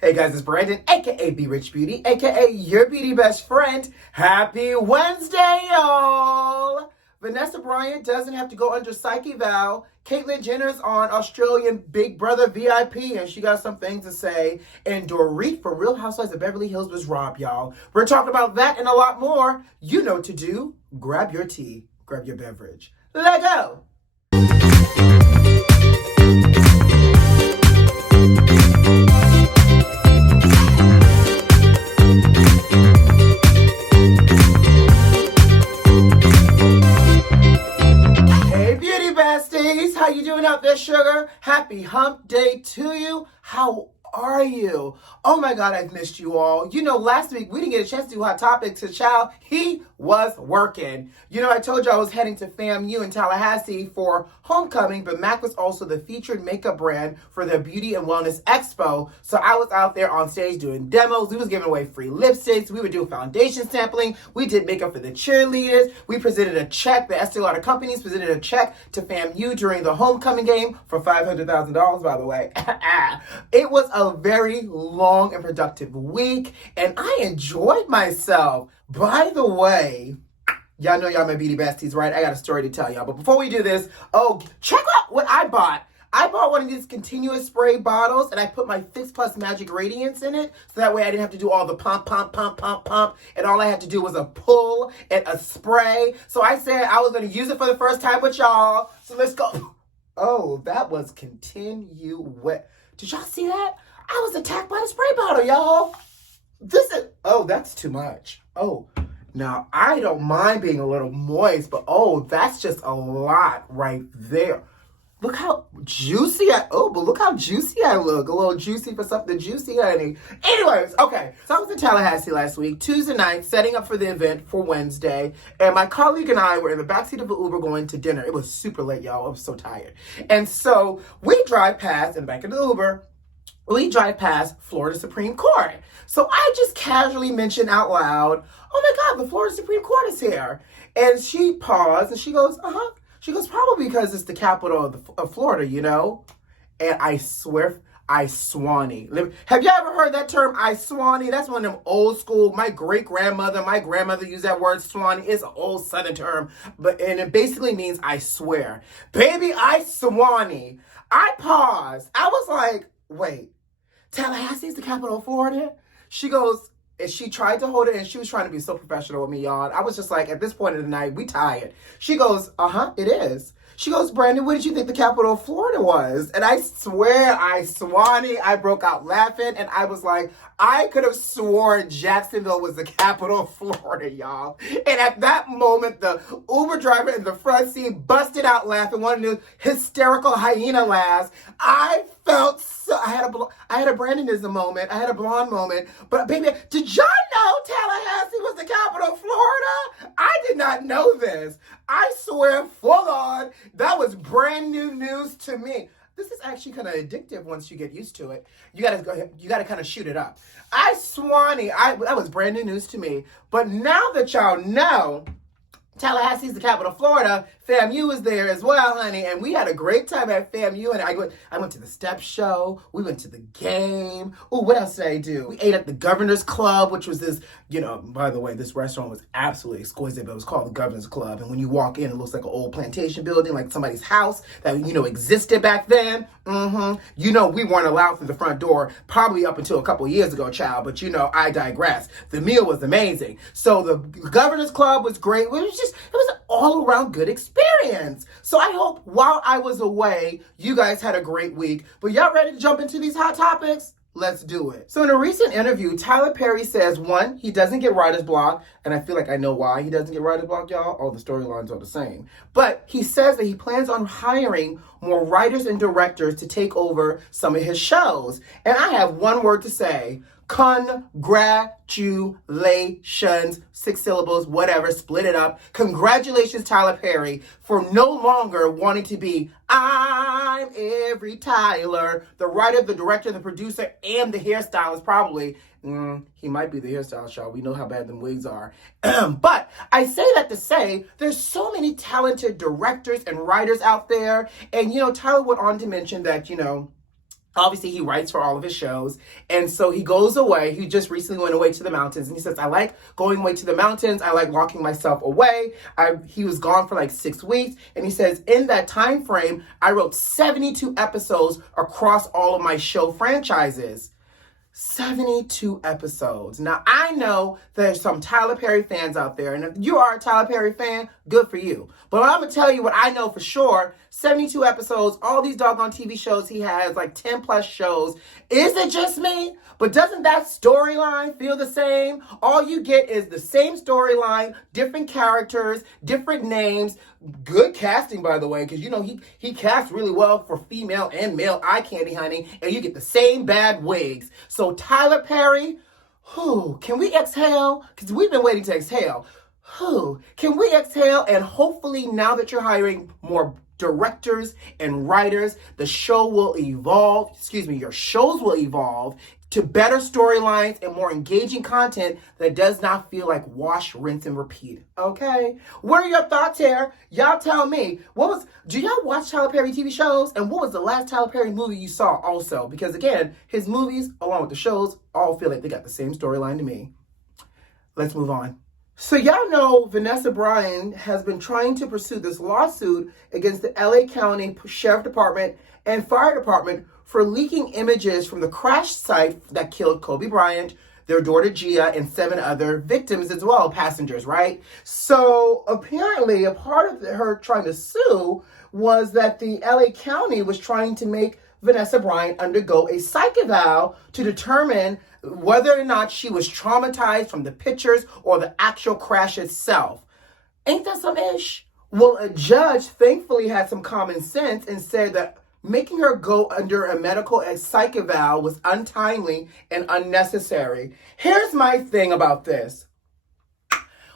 Hey guys, it's Brandon, aka B.Rich Beauty, aka your beauty best friend. Happy Wednesday, y'all! Vanessa Bryan doesn't have to go under psych eval. Caitlyn Jenner's on Australian Big Brother VIP, and she got some things to say. And Dorit for Real Housewives of Beverly Hills was robbed, y'all. We're talking about that and a lot more. You know what to do. Grab your tea, grab your beverage. Let go! How you doing out there, sugar? Happy hump day to you. How are you? Oh my God, I've missed you all. You know, last week we didn't get a chance to do Hot Topics to child. He was working. You know, I told you I was heading to FAMU in Tallahassee for homecoming, but MAC was also the featured makeup brand for their Beauty and Wellness Expo. So I was out there on stage doing demos. We was giving away free lipsticks. We were doing foundation sampling. We did makeup for the cheerleaders. We presented a check. The Estee Lauder companies presented a check to FAMU during the homecoming game for $500,000, by the way. It was a very long and productive week, and I enjoyed myself. By the way, y'all know y'all my beauty besties, right? I got a story to tell y'all. But before we do this, check out what I bought. I bought one of these continuous spray bottles, and I put my Fix Plus Magic Radiance in it, so that way I didn't have to do all the pump, and all I had to do was a pull and a spray. So I said I was going to use it for the first time with y'all. So let's go. Oh, that was Did y'all see that? I was attacked by a spray bottle, y'all. That's too much. Now I don't mind being a little moist, but that's just a lot right there. Look how juicy look how juicy I look. A little juicy for something juicy, honey. Anyways, okay. So I was in Tallahassee last week, Tuesday night, setting up for the event for Wednesday. And my colleague and I were in the backseat of the Uber going to dinner. It was super late, y'all. I was so tired. And so we drive past, in the back of the Uber, we drive past Florida Supreme Court. So I just casually mentioned out loud, oh my God, the Florida Supreme Court is here. And she paused and she goes, She goes, probably because it's the capital of Florida, you know? And I swear, I swanny. Have you ever heard that term, I swanny? That's one of them old school, my grandmother used that word swanny. It's an old Southern term, and it basically means I swear. Baby, I swanny. I paused. I was like, wait, Tallahassee's the capital of Florida? She goes, and she tried to hold it, and she was trying to be so professional with me, y'all. I was just like, at this point of the night, we tired. She goes, it is. She goes, Brandon, what did you think the capital of Florida was? And I swear, I broke out laughing, and I was like, I could have sworn Jacksonville was the capital of Florida, y'all. And at that moment, the Uber driver in the front seat busted out laughing, one of the hysterical hyena laughs. I felt so, I had a Brandonism moment. I had a blonde moment. But baby, did y'all know Tallahassee was the capital of Florida? I did not know this. I swear, full on, that was brand new news to me. This is actually kind of addictive once you get used to it. You gotta kind of shoot it up. That was brand new news to me. But now that y'all know Tallahassee's the capital of Florida, FAMU was there as well, honey, and we had a great time at FAMU, and I went to the step show, we went to the game. What else did I do? We ate at the Governor's Club, which was this, by the way, this restaurant was absolutely exquisite, but it was called the Governor's Club, and when you walk in, it looks like an old plantation building, like somebody's house that, existed back then. We weren't allowed through the front door, probably up until a couple years ago, child, but I digress. The meal was amazing. So the Governor's Club was great. It was an all-around good experience. So I hope while I was away, you guys had a great week. But y'all ready to jump into these hot topics? Let's do it. So in a recent interview, Tyler Perry says, one, he doesn't get writer's block, and I feel like I know why he doesn't get writer's block, y'all. All the storylines are the same. But he says that he plans on hiring more writers and directors to take over some of his shows. And I have one word to say. Congratulations, 6 syllables, whatever, split it up. Congratulations, Tyler Perry, for no longer wanting to be I'm Every Tyler, the writer, the director, the producer, and the hairstylist, probably. He might be the hairstylist, y'all. We know how bad them wigs are. But I say that to say there's so many talented directors and writers out there. And, Tyler went on to mention that, Obviously, he writes for all of his shows. And so he goes away. He just recently went away to the mountains. And he says, I like going away to the mountains. I like locking myself away. He was gone for like 6 weeks. And he says, in that time frame, I wrote 72 episodes across all of my show franchises. 72 episodes. Now, I know there's some Tyler Perry fans out there, and if you are a Tyler Perry fan, good for you. But I'm going to tell you what I know for sure. 72 episodes, all these doggone TV shows he has, like 10 plus shows. Is it just me? But doesn't that storyline feel the same? All you get is the same storyline, different characters, different names. Good casting, by the way, because, you know, he casts really well for female and male eye candy, honey, and you get the same bad wigs. So Tyler Perry, can we exhale? Because we've been waiting to exhale. Can we exhale? And hopefully now that you're hiring more directors and writers, the show will evolve, your shows will evolve to better storylines and more engaging content that does not feel like wash, rinse, and repeat. Okay? What are your thoughts here? Y'all tell me. Do y'all watch Tyler Perry TV shows? And what was the last Tyler Perry movie you saw also? Because again, his movies, along with the shows, all feel like they got the same storyline to me. Let's move on. So y'all know Vanessa Bryan has been trying to pursue this lawsuit against the LA County Sheriff Department and Fire Department for leaking images from the crash site that killed Kobe Bryant, their daughter Gia, and 7 other victims as well, passengers, right? So apparently a part of her trying to sue was that the LA County was trying to make Vanessa Bryan undergo a psych eval to determine whether or not she was traumatized from the pictures or the actual crash itself. Ain't that some ish? Well, a judge thankfully had some common sense and said that making her go under a medical psych eval was untimely and unnecessary. Here's my thing about this.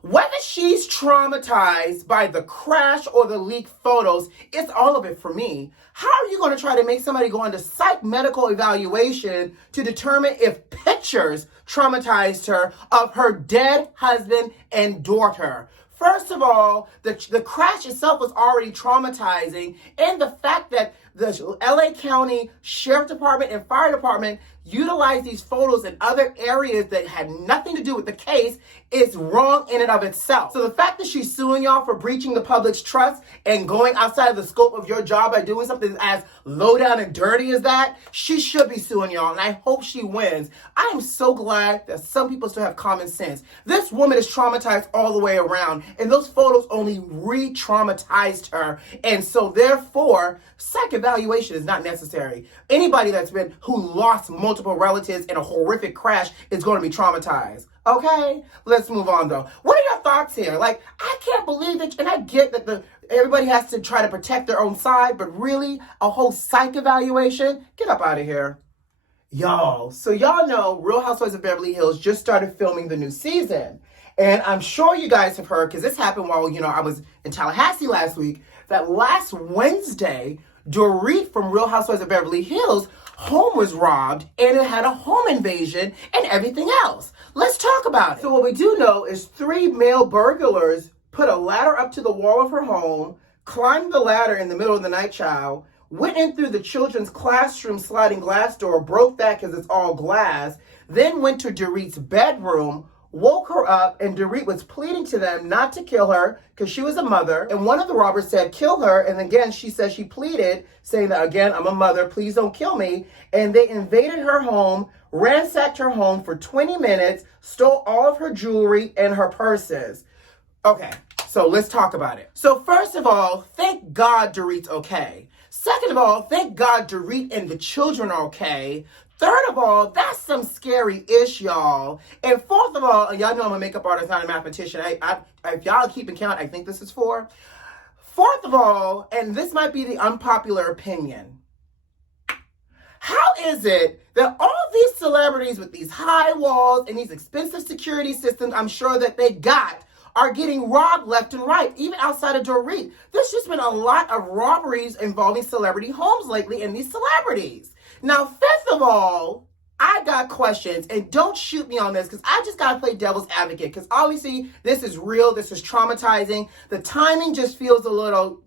Whether she's traumatized by the crash or the leaked photos, it's all of it for me. How are you going to try to make somebody go under psych medical evaluation to determine if pictures traumatized her of her dead husband and daughter? First of all, the crash itself was already traumatizing, and the fact that the LA County Sheriff Department and Fire Department utilized these photos in other areas that had nothing to do with the case is wrong in and of itself. So the fact that she's suing y'all for breaching the public's trust and going outside of the scope of your job by doing something as low down and dirty as that, she should be suing y'all, and I hope she wins. I am so glad that some people still have common sense. This woman is traumatized all the way around, and those photos only re-traumatized her, and so therefore, psych evaluation is not necessary. Anybody who lost multiple relatives in a horrific crash is going to be traumatized. Okay, let's move on though. What are your thoughts here? Like, I can't believe it, and I get that everybody has to try to protect their own side, but really, a whole psych evaluation? Get up out of here. Y'all, so y'all know Real Housewives of Beverly Hills just started filming the new season. And I'm sure you guys have heard, because this happened while, I was in Tallahassee last week, that last Wednesday, Dorit from Real Housewives of Beverly Hills home was robbed, and it had a home invasion and everything else. Let's talk about it. So what we do know is 3 male burglars put a ladder up to the wall of her home, climbed the ladder in the middle of the night, child, went in through the children's classroom sliding glass door, broke that because it's all glass, then went to Dorit's bedroom, woke her up, and Dorit was pleading to them not to kill her because she was a mother. And one of the robbers said, kill her. And again, she said she pleaded, saying that, again, I'm a mother, please don't kill me. And they invaded her home, ransacked her home for 20 minutes, stole all of her jewelry and her purses. Okay, so let's talk about it. So first of all, thank God Dorit's okay. Second of all, thank God Dorit and the children are okay. Third of all, that's some scary-ish, y'all. And fourth of all, and y'all know I'm a makeup artist, not a mathematician. If y'all keeping count, I think this is 4. Fourth of all, and this might be the unpopular opinion, how is it that all these celebrities with these high walls and these expensive security systems I'm sure that they got are getting robbed left and right, even outside of Dorit? There's just been a lot of robberies involving celebrity homes lately and these celebrities. Now, fifth of all, I got questions, and don't shoot me on this because I just got to play devil's advocate because obviously this is real, this is traumatizing. The timing just feels a little,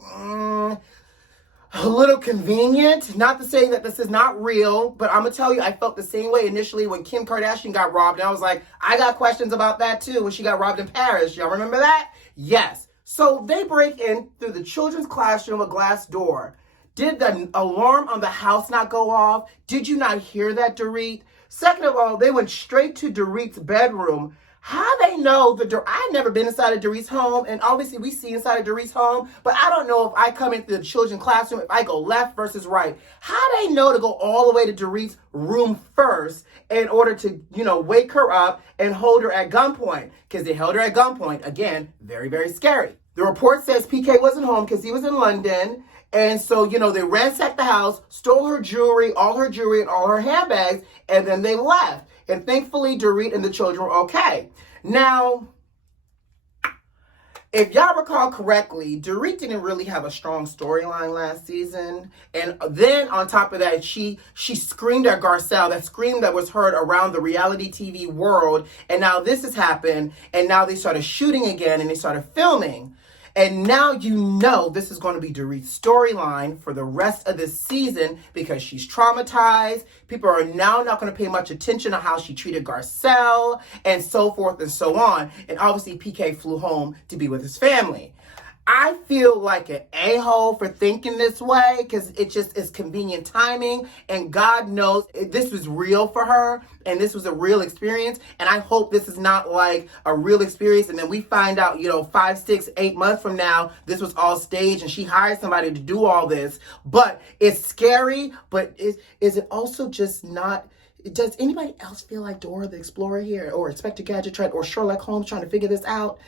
a little convenient. Not to say that this is not real, but I'm gonna tell you, I felt the same way initially when Kim Kardashian got robbed. And I was like, I got questions about that too when she got robbed in Paris. Y'all remember that? Yes. So they break in through the children's classroom, a glass door. Did the alarm on the house not go off? Did you not hear that, Dorit? Second of all, they went straight to Dorit's bedroom. How they know I've never been inside of Dorit's home, and obviously we see inside of Dorit's home, but I don't know if I come into the children's classroom, if I go left versus right. How they know to go all the way to Dorit's room first in order to, wake her up and hold her at gunpoint? Because they held her at gunpoint. Again, very, very scary. The report says PK wasn't home because he was in London. And so, they ransacked the house, stole her jewelry, all her handbags, and then they left. And thankfully, Dorit and the children were okay. Now, if y'all recall correctly, Dorit didn't really have a strong storyline last season. And then on top of that, she screamed at Garcelle, that scream that was heard around the reality TV world. And now this has happened. And now they started shooting again and they started filming. And now this is going to be Dorit's storyline for the rest of this season because she's traumatized. People are now not going to pay much attention to how she treated Garcelle and so forth and so on. And obviously PK flew home to be with his family. I feel like an a-hole for thinking this way because it just is convenient timing, and God knows this was real for her and this was a real experience, and I hope this is not like a real experience and then we find out 5, 6, 8 months from now this was all staged and she hired somebody to do all this. But it's scary, but is it also just not? Does anybody else feel like Dora the Explorer here, or Inspector Gadget or Sherlock Holmes trying to figure this out?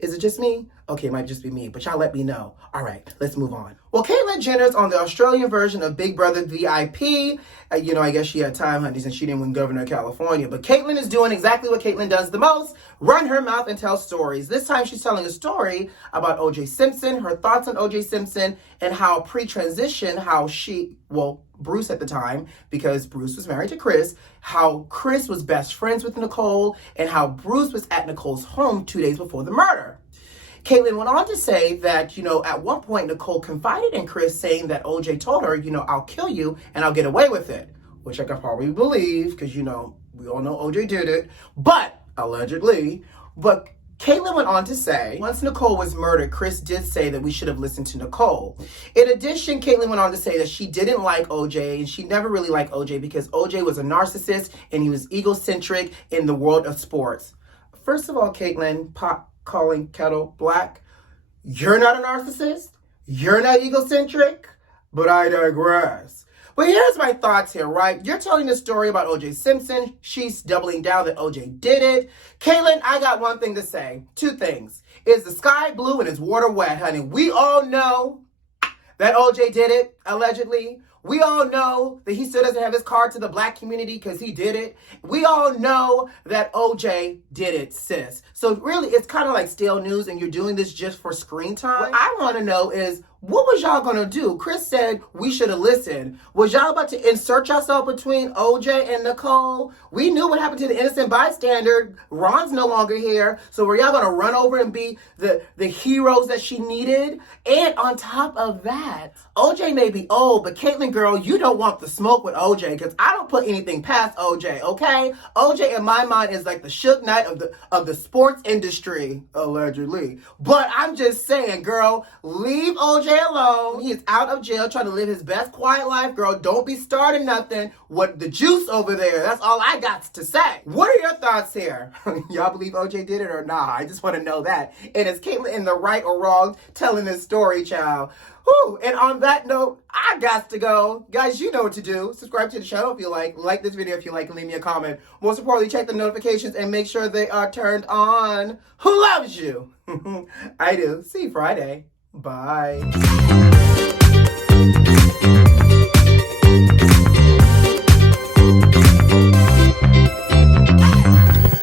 Is it just me? Okay, it might just be me, but y'all let me know. All right, let's move on. Well, Caitlyn Jenner's on the Australian version of Big Brother VIP. I guess she had time, honey, since she didn't win governor of California. But Caitlyn is doing exactly what Caitlyn does the most, run her mouth and tell stories. This time she's telling a story about O.J. Simpson, her thoughts on O.J. Simpson, and how pre-transition, Bruce at the time, because Bruce was married to Chris, how Chris was best friends with Nicole, and how Bruce was at Nicole's home 2 days before the murder. Caitlyn went on to say that, at one point Nicole confided in Chris saying that OJ told her, I'll kill you and I'll get away with it, which I can probably believe because, we all know OJ did it, but allegedly. But Caitlyn went on to say, once Nicole was murdered, Chris did say that we should have listened to Nicole. In addition, Caitlyn went on to say that she didn't like OJ, and she never really liked OJ because OJ was a narcissist and he was egocentric in the world of sports. First of all, Caitlyn, pot calling kettle black, you're not a narcissist, you're not egocentric, but I digress. But here's my thoughts here, right? You're telling the story about O.J. Simpson. She's doubling down that O.J. did it. Caitlyn, I got one thing to say. 2 things. Is the sky blue and is water wet, honey? We all know that O.J. did it, allegedly. We all know that he still doesn't have his card to the black community because he did it. We all know that OJ did it, sis. So really, it's kind of like stale news and you're doing this just for screen time. What I want to know is, what was y'all going to do? Chris said we should have listened. Was y'all about to insert yourself between OJ and Nicole? We knew what happened to the innocent bystander. Ron's no longer here. So were y'all going to run over and be the heroes that she needed? And on top of that, OJ may be old, but Caitlyn, girl, you don't want the smoke with OJ because I don't put anything past OJ, okay? OJ in my mind is like the Suge Knight of the sports industry, allegedly. But I'm just saying, girl, leave OJ alone. He is out of jail trying to live his best quiet life, girl. Don't be starting nothing with the juice over there. That's all I got to say. What are your thoughts here? Y'all believe OJ did it or not? I just want to know that. And is Caitlyn in the right or wrong telling this story, child? Whew. And on that note, I got to go. Guys, you know what to do. Subscribe to the channel if you like this video if you like, and leave me a comment. Most importantly, check the notifications and make sure they are turned on. Who loves you? I do. See you Friday. Bye.